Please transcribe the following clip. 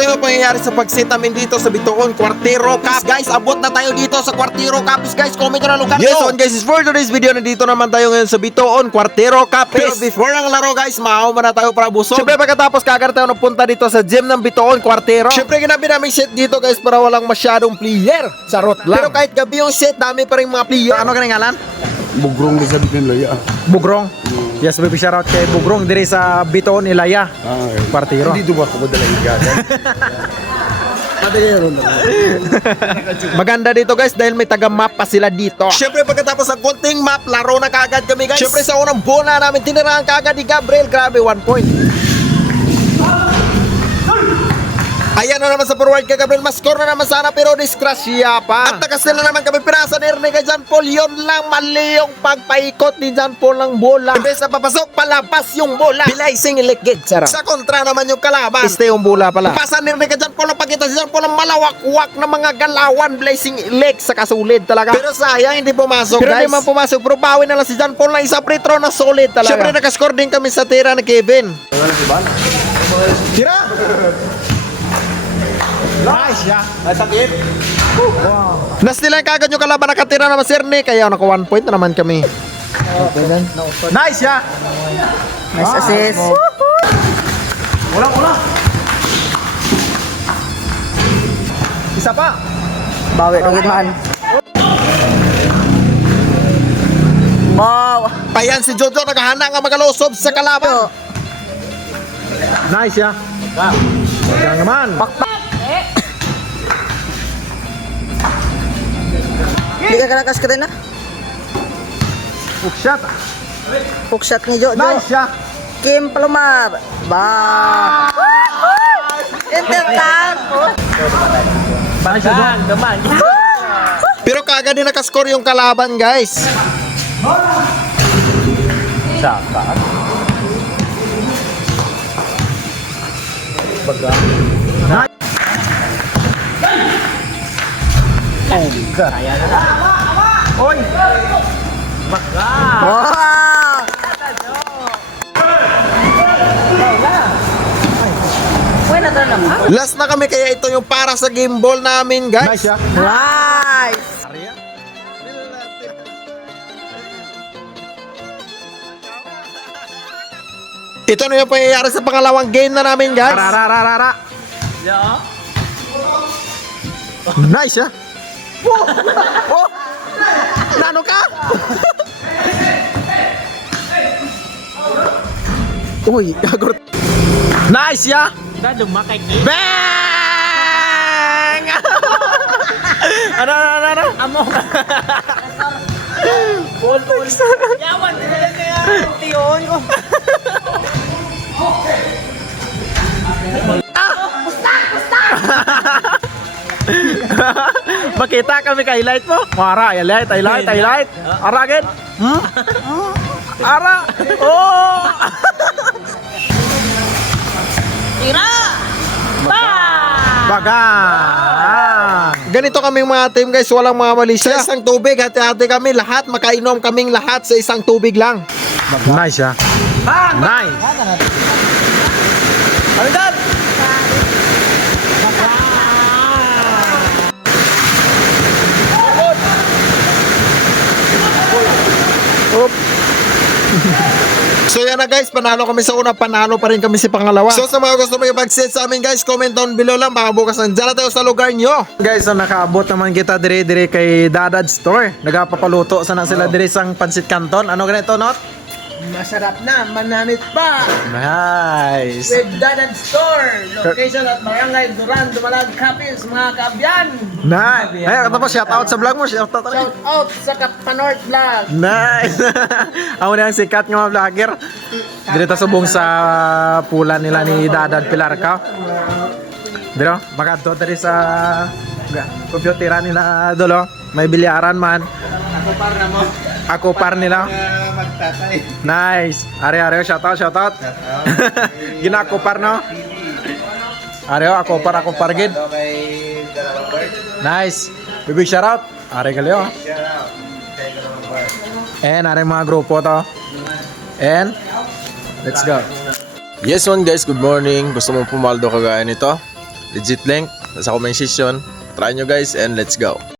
ito yung pangyayari sa pag-sit namin dito sa Bitoon Cuartero Cup. Guys, abot na tayo dito sa Cuartero Cup. Guys, comment na lugar Yes, nyo. on guys, is for today's video, nandito naman tayo ngayon sa Bitoon Cuartero Cup. Pero before ang laro guys, maaw na tayo para busog. Siyempre pagkatapos kagad tayo napunta dito sa gym ng Bitoon Cuartero. Siyempre ginabi namin set dito guys para walang masyadong player. Charot lang. Pero kahit gabi yung set, dami pa rin mga player. Ano ka ngalan? Bugrong di sa Bikin Laya. Bugrong. Yes, baby shoutout kay Bugrong diri sa Bitoon Ilaya. Cuartero. Hindi ba ako madala higagan? Maganda dito guys dahil may taga-map pa sila dito. Siyempre pagkatapos ng konting map, laro na kagad kami guys. Siyempre sa unang bola namin, tinirahan kagad ni Gabriel. Grabe, 1 point. Ayan na naman sa forward kay Gabriel. Mas score na naman sana pero disgrasya pa. At tagas na naman kami pinasa ni Erne kay John Paul. Yun lang, mali yung pagpaikot ni John Paul ng bola. Imbes na papasok, palabas yung bola. Bilay singiligid, sarap. Sa kontra naman yung kalaban. Este yung bola pala. Pasa ni Erne kay John Paul. Napakita si John Paul ang malawak-wak na mga galawan. Blazing leg sa kasulid talaga. Pero sayang, hindi pumasok Pero guys. hindi man pumasok, pero bawi na lang si John Paul na isa free throw na solid talaga. Siyempre nakascore din kami sa tira ni Kevin. Tira! Nice, yeah. Nastilan kagad yung kalaban, nakatira naman si Erne. Kaya naka 1 point na naman kami. Nice, yeah. Nice assist. Isa pa. Bawi ng gitmaan. Wow. Payan si Jojo, naghahanda nga magalusob sa kalaban. Nice, yeah. Yan naman. Hindi ka kalakas ka rin na. Hook shot. Hook shot ni Jojo. Nice, yeah. Kim Palomar. Ba. Intertang. Pero kagad din nakascore yung kalaban, guys. Wow. Last na kami, kaya ito yung para sa game ball namin, guys. Nice, yeah. Nice. Ito na yung pangyayari sa pangalawang game na namin, guys. Rarararara. Nice, yeah. Oh! Nano ka? Uy, gagor. Nice, yeah. Bang! Ano? Amo. Yawan kaya tiyon ko. Makita kami ka highlight mo. Ara, highlight. Ara agad. Ara. Oh! Tira. Ba. Baga. Ganito kaming mga team, guys. Walang mga mali sa isang tubig. Hati-hati kami. Lahat, makainom kaming lahat sa isang tubig lang. Nice, yeah. Nice. Alidad! So yan na guys, panalo kami sa una, panalo pa rin kami sa pangalawa. So sa mga gusto mo mag-set sa amin guys, comment down below lang, baka bukas nandiyan na tayo sa lugar nyo. Guys, so nakaabot naman kita dire kay Dadad Store. Nagapapaluto sana sila dire sang Pansit Canton. Ano ganito, Not? Masarap na, manamit pa. Nice. With Dadad Store, location at Barangay Duran, Dumalag, Capiz, mga kaabyan. Nice. Ay, tapos shout out sa vlog mo. Shout out. Shout out sa Kapanort Vlog. Nice. Ako na yung sikat ng mga vlogger. Dito subong sa pula nila ni Dadad Pilarca. Dito, makadto dari sa computeran nila dolo. May bilyaran man. Ako par nila. Nice. Are shout out. Ginakopar no. Are ako par gid. Nice. Big shout out. Are galeo. And are mga grupo to. And let's go. Yes one guys, good morning. Gusto mong pumaldo kagaya nito? Legit link sa comment section. Try nyo guys and let's go.